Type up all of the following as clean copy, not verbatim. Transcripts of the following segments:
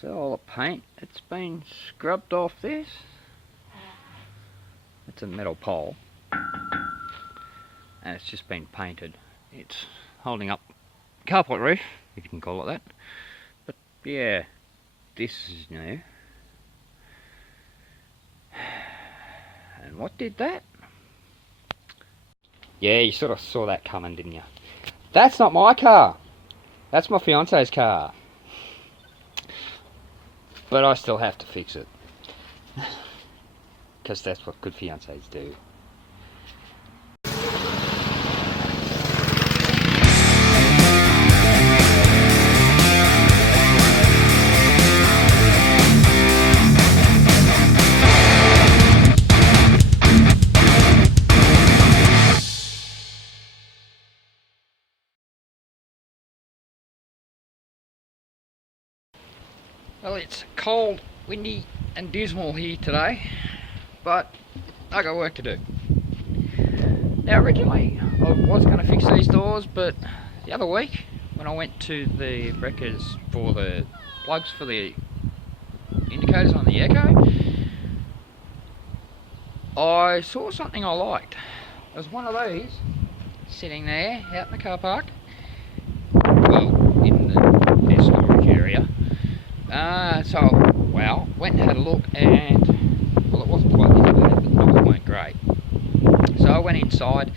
So all the paint, it's been scrubbed off this. It's a metal pole and it's just been painted. It's holding up carport roof, if you can call it that. But yeah, this is new. And what did that? Yeah, you sort of saw that coming, didn't you? That's not my car. That's my fiance's car. But I still have to fix it. Because that's what good fiancés do. Well, it's cold, windy and dismal here today, but I got work to do. Now originally I was going to fix these doors, but the other week when I went to the wreckers for the plugs for the indicators on the Echo, I saw something I liked. There was one of these sitting there out in the car park, well, in their storage area. So, well, went and had a look, and, well, it wasn't quite this bad, but the numbers weren't great. So I went inside,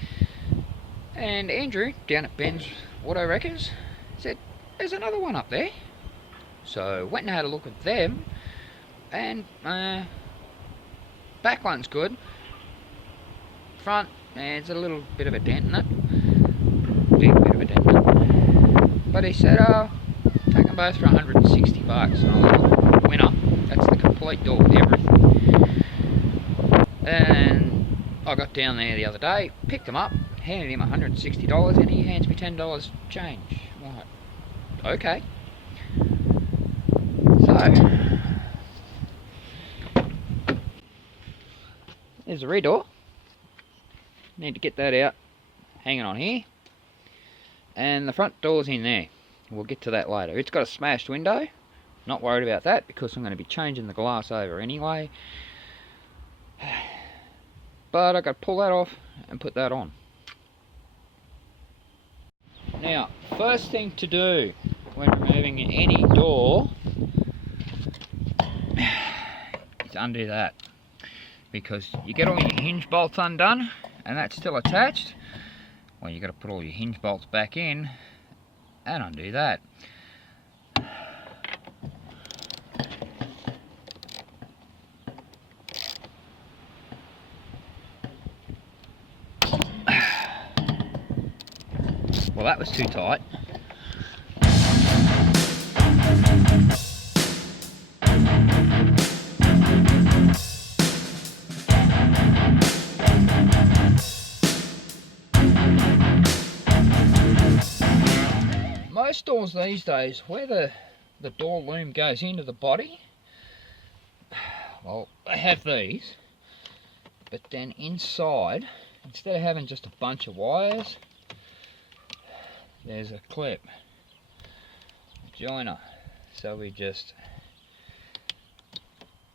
and Andrew, down at Ben's Auto Wreckers, said, there's another one up there. So went and had a look at them, and back one's good. Front, there's a little bit of a dent in it. Big bit of a dent in it. But he said, take them both for 160 bucks. And I'm like, winner. That's the complete door with everything. And I got down there the other day, picked them up, handed him $160, and he hands me $10 change. I'm like, okay. So, there's the rear door. Need to get that out, hanging on here. And the front door's in there. We'll get to that later. It's got a smashed window. Not worried about that because I'm going to be changing the glass over anyway. But I've got to pull that off and put that on. Now, first thing to do when removing any door is undo that. Because you get all your hinge bolts undone and that's still attached. Well, you've got to put all your hinge bolts back in and undo that. Well, that was too tight. Most doors these days, where the door loom goes into the body, well, they have these, but then inside, instead of having just a bunch of wires, there's a clip, a joiner. So we just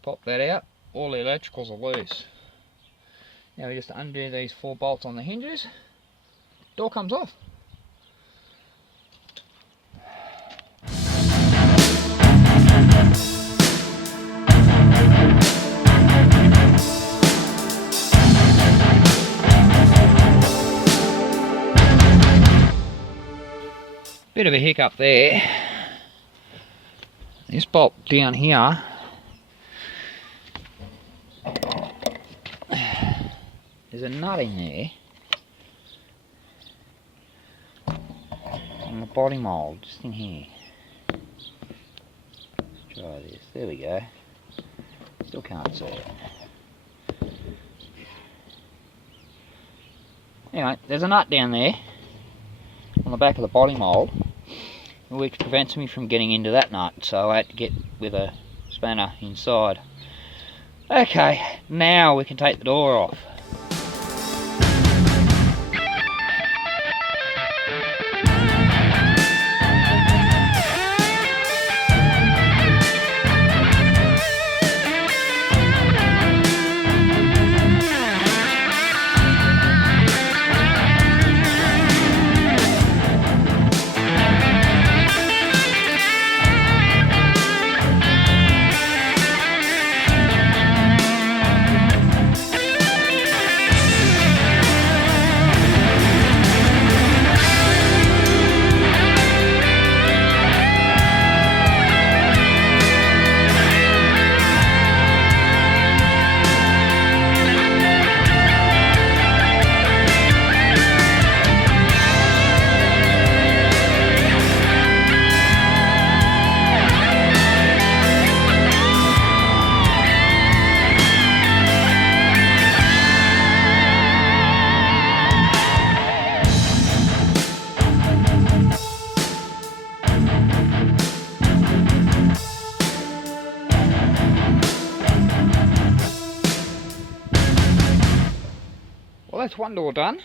pop that out, all the electricals are loose. Now we just undo these 4 bolts on the hinges, door comes off. Bit of a hiccup there. This bolt down here, there's a nut in there on the body mould, just in here. Let's try this. There we go. Still can't see it. Anyway, there's a nut down there on the back of the body mould, which prevents me from getting into that nut, so I had to get with a spanner inside. Okay, now we can take the door off. that's one door done.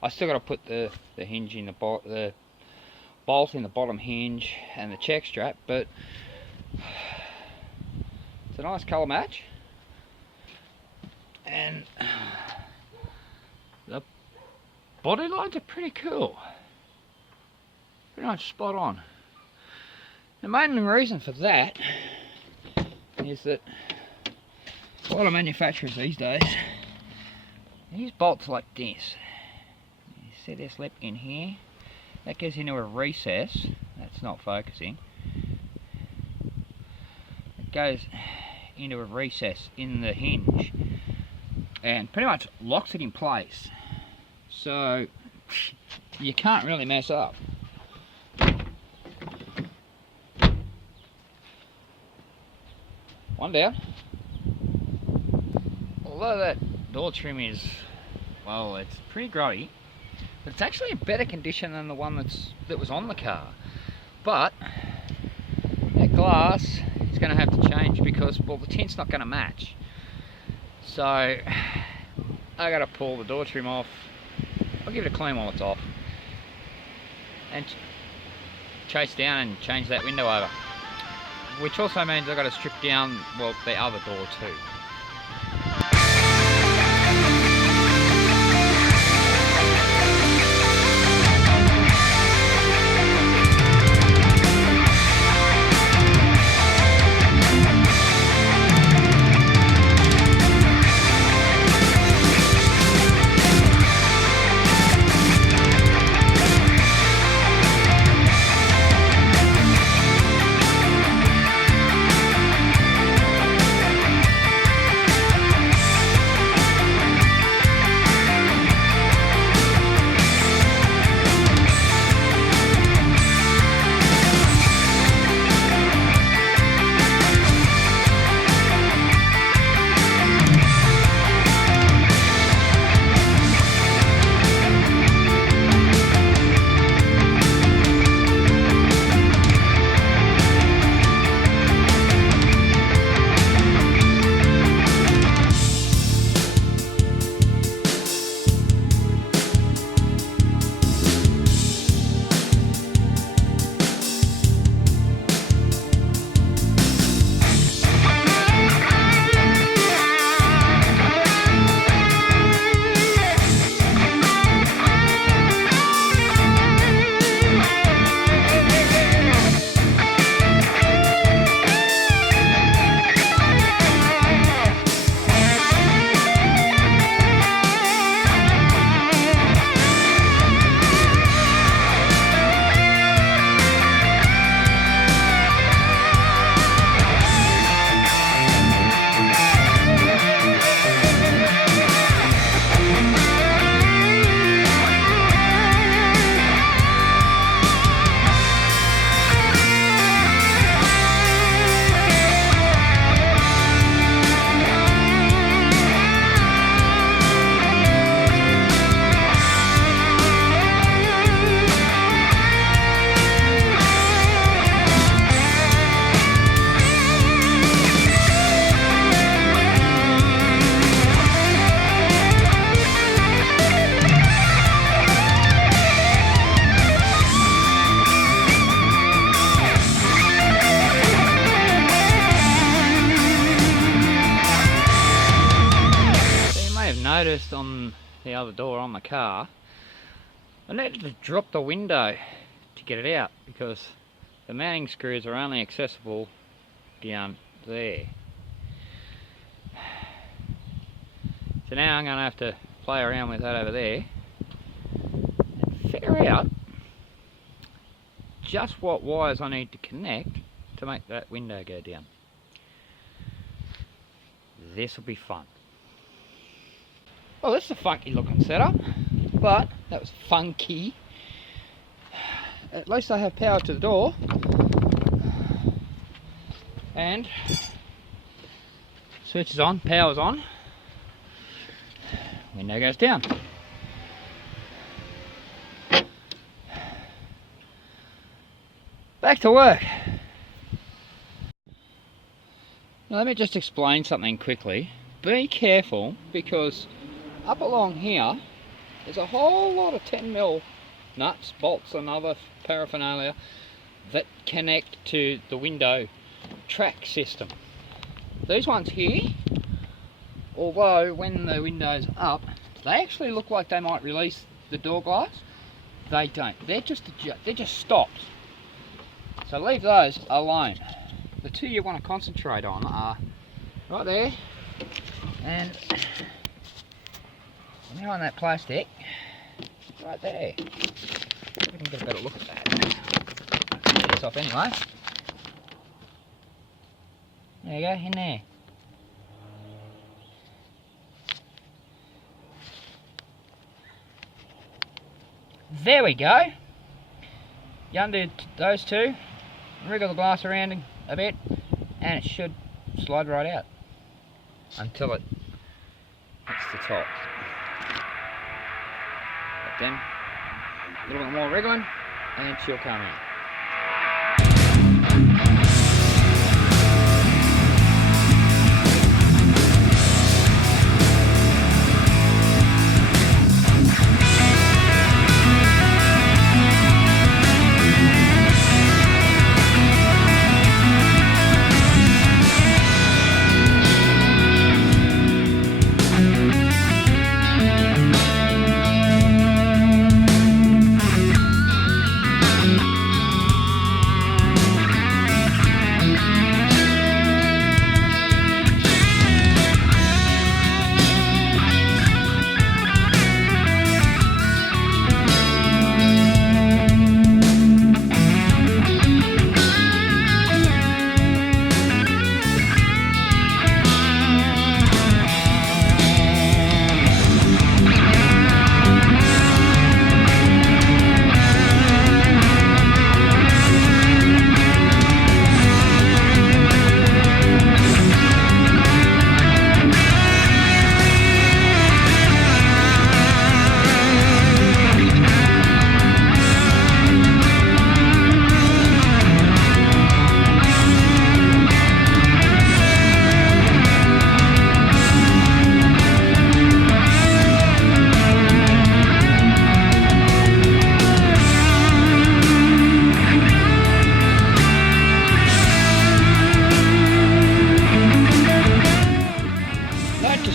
I still got to put the hinge in the bolt in the bottom hinge and the check strap, but it's a nice colour match, and the body lines are pretty cool, pretty much spot on. The main reason for that is that a lot of manufacturers these days use bolts like this. You see this lip in here? That goes into a recess. That's not focusing. It goes into a recess in the hinge and pretty much locks it in place. So you can't really mess up. One down. Although that door trim is, well, it's pretty grubby, but it's actually in better condition than the one that was on the car. But that glass is going to have to change because, well, the tint's not going to match. So I got to pull the door trim off. I'll give it a clean while it's off, and chase down and change that window over. Which also means I've got to strip down, well, the other door too. Noticed on the other door on the car, I needed to drop the window to get it out because the mounting screws are only accessible down there. So now I'm going to have to play around with that over there and figure out just what wires I need to connect to make that window go down. This will be fun. Well, this is a funky looking setup, but that was funky. At least I have power to the door, and switch is on, power's on, window goes down. Back to work. Now let me just explain something quickly. Be careful, because up along here, there's a whole lot of 10mm nuts, bolts and other paraphernalia that connect to the window track system. These ones here, although when the window's up, they actually look like they might release the door glass. They don't. They're just stops. So leave those alone. The two you want to concentrate on are right there and behind that plastic right there. We can get a better look at that. Get this off anyway. There you go, in there. There we go. You undo those two, wriggle the glass around a bit, and it should slide right out until it hits the top. But then a little bit more wriggling, and she'll come out.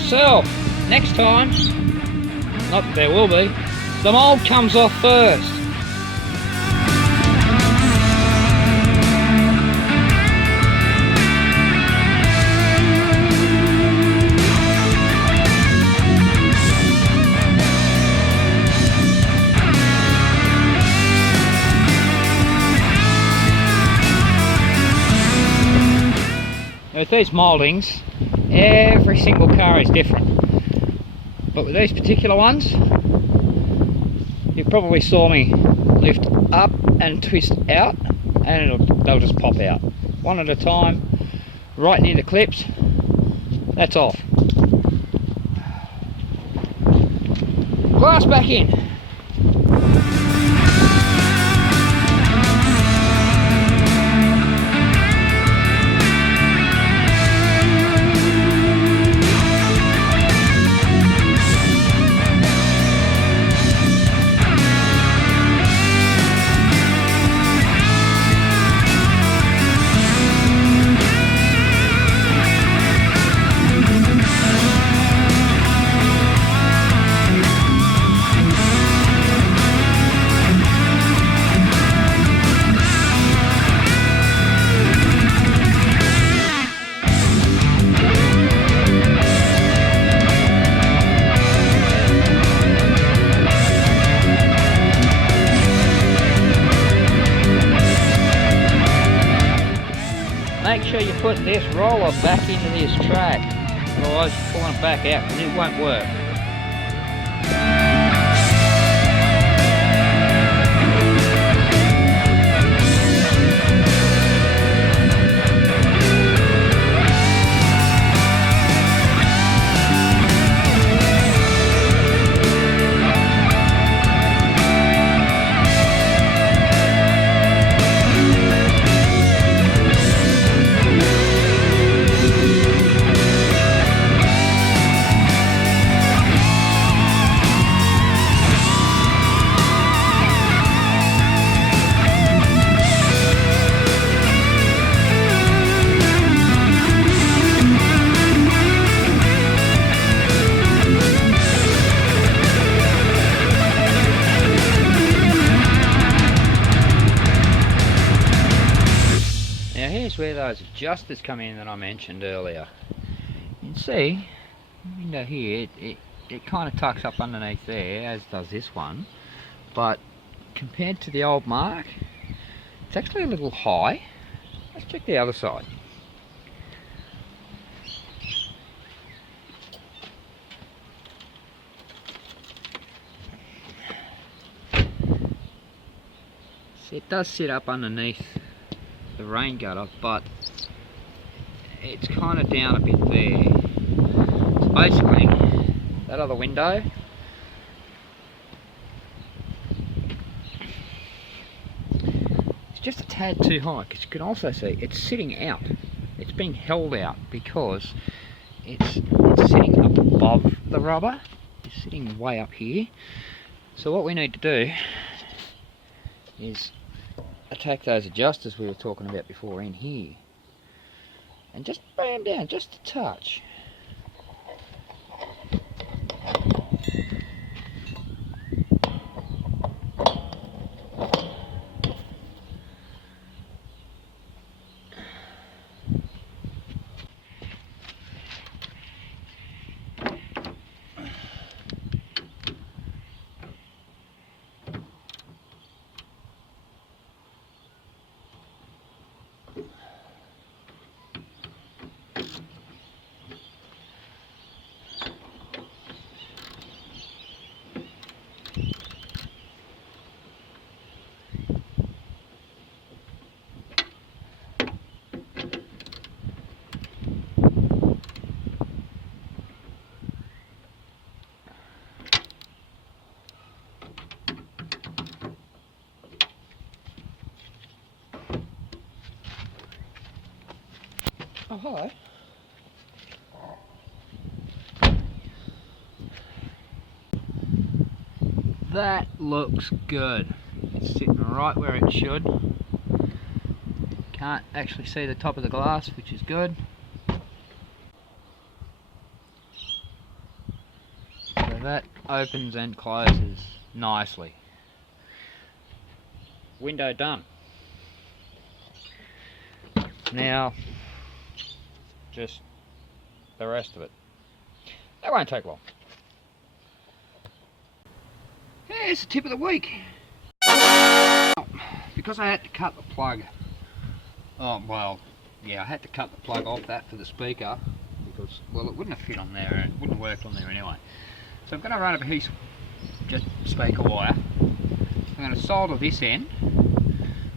So, next time, not that there will be, the mould comes off first. With these mouldings, every single car is different, but with these particular ones, you probably saw me lift up and twist out, and they'll just pop out one at a time, right near the clips. That's off. Glass back in. Make sure you put this roller back into this track, otherwise you're pulling it back out and it won't work. Now here's where those adjusters come in that I mentioned earlier. You can see, the window here, it kind of tucks up underneath there, as does this one. But compared to the old Mark, it's actually a little high. Let's check the other side. See, it does sit up underneath the rain gutter, but it's kind of down a bit there. So basically, that other window, it's just a tad too high, because you can also see it's sitting out. It's being held out because it's sitting up above the rubber. It's sitting way up here. So what we need to do is attack those adjusters we were talking about before in here and just bring them down just a touch. Oh, hello. That looks good. It's sitting right where it should. Can't actually see the top of the glass, which is good. So that opens and closes nicely. Window done. Now, just the rest of it. That won't take long. Here's the tip of the week. Because I had to cut the plug. Oh, well, yeah, I had to cut the plug off that for the speaker because, well, it wouldn't have fit on there and it wouldn't have worked on there anyway. So I'm going to run a piece of just speaker wire. I'm going to solder this end,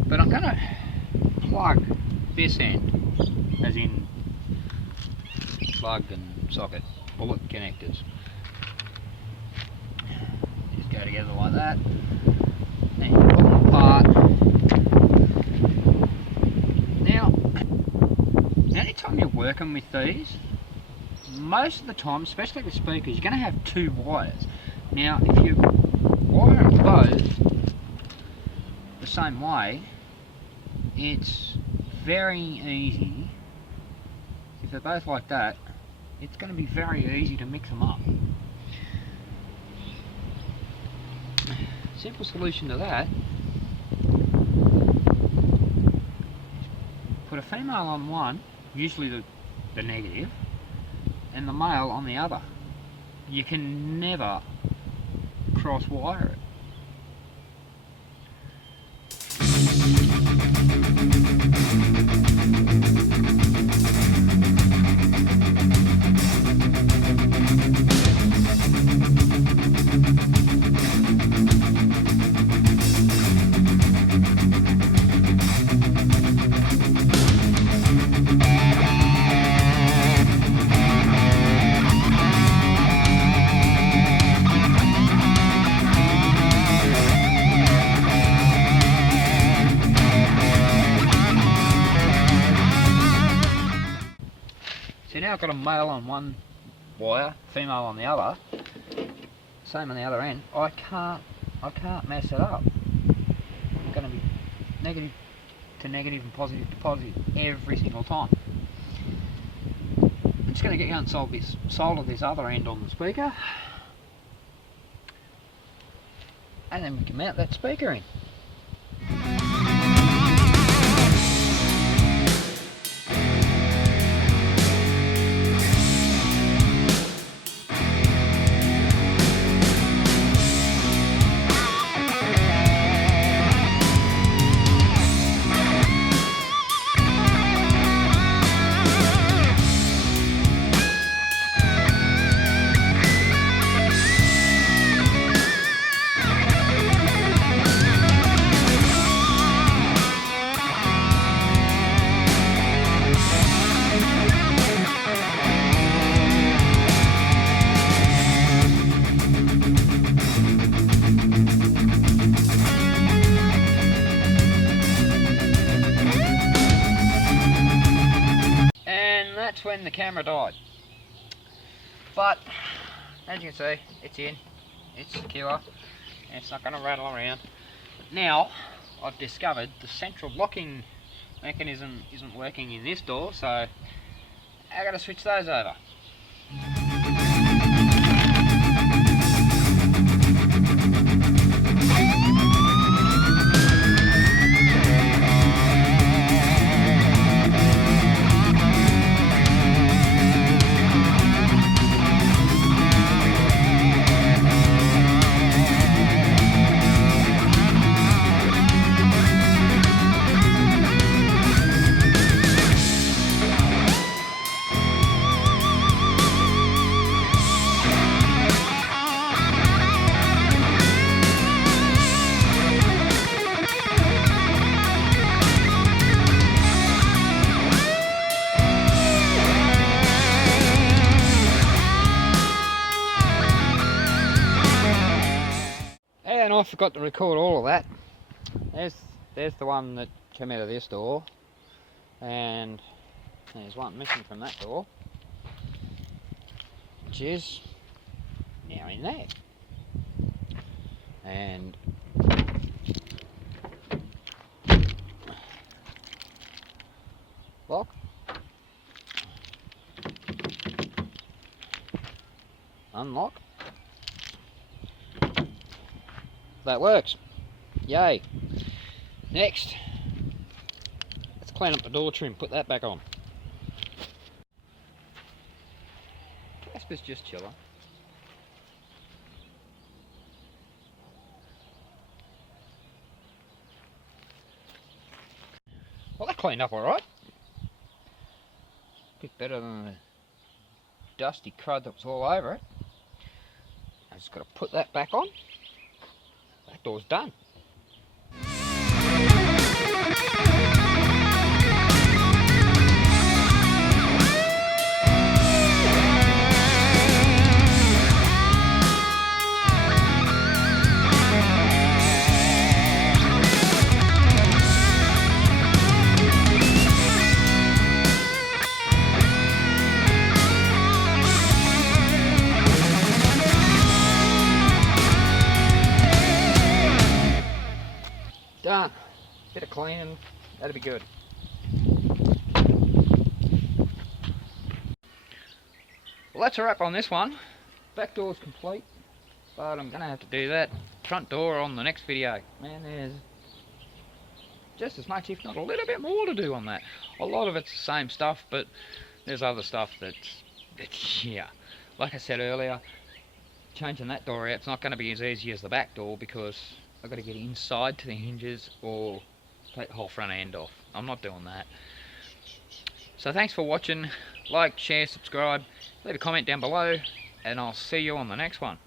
but I'm going to plug this end, as in plug and socket, bullet connectors. Just go together like that. Then you pull them apart. Now, anytime you're working with these, most of the time, especially with speakers, you're going to have two wires. Now, if you wire them both the same way, it's very easy. If they're both like that, it's going to be very easy to mix them up. Simple solution to that: put a female on one, usually the negative, and the male on the other. You can never cross wire it. So now I've got a male on one wire, female on the other, same on the other end. I can't mess it up. I'm going to be negative to negative and positive to positive every single time. I'm just going to get going and solder this other end on the speaker, and then we can mount that speaker in. that's when the camera died. But as you can see, it's in, it's secure, and it's not going to rattle around. Now I've discovered the central locking mechanism isn't working in this door, so I've got to switch those over. And I forgot to record all of that. There's the one that came out of this door, and there's one missing from that door, which is now in there. And lock, unlock. That works. Yay. Next, let's clean up the door trim, put that back on. Casper's just chilling. Well, that cleaned up alright. Bit better than the dusty crud that was all over it. I just got to put that back on. That door's done. Done. Bit of cleaning, that'll be good. Well, that's a wrap on this one. Back door's complete, but I'm gonna have to do that front door on the next video. Man, there's just as much, if not a little bit more to do on that. A lot of it's the same stuff, but there's other stuff that's yeah. Like I said earlier, changing that door out, it's not going to be as easy as the back door because I've got to get inside to the hinges or take the whole front end off. I'm not doing that. So thanks for watching. Like, share, subscribe, leave a comment down below, and I'll see you on the next one.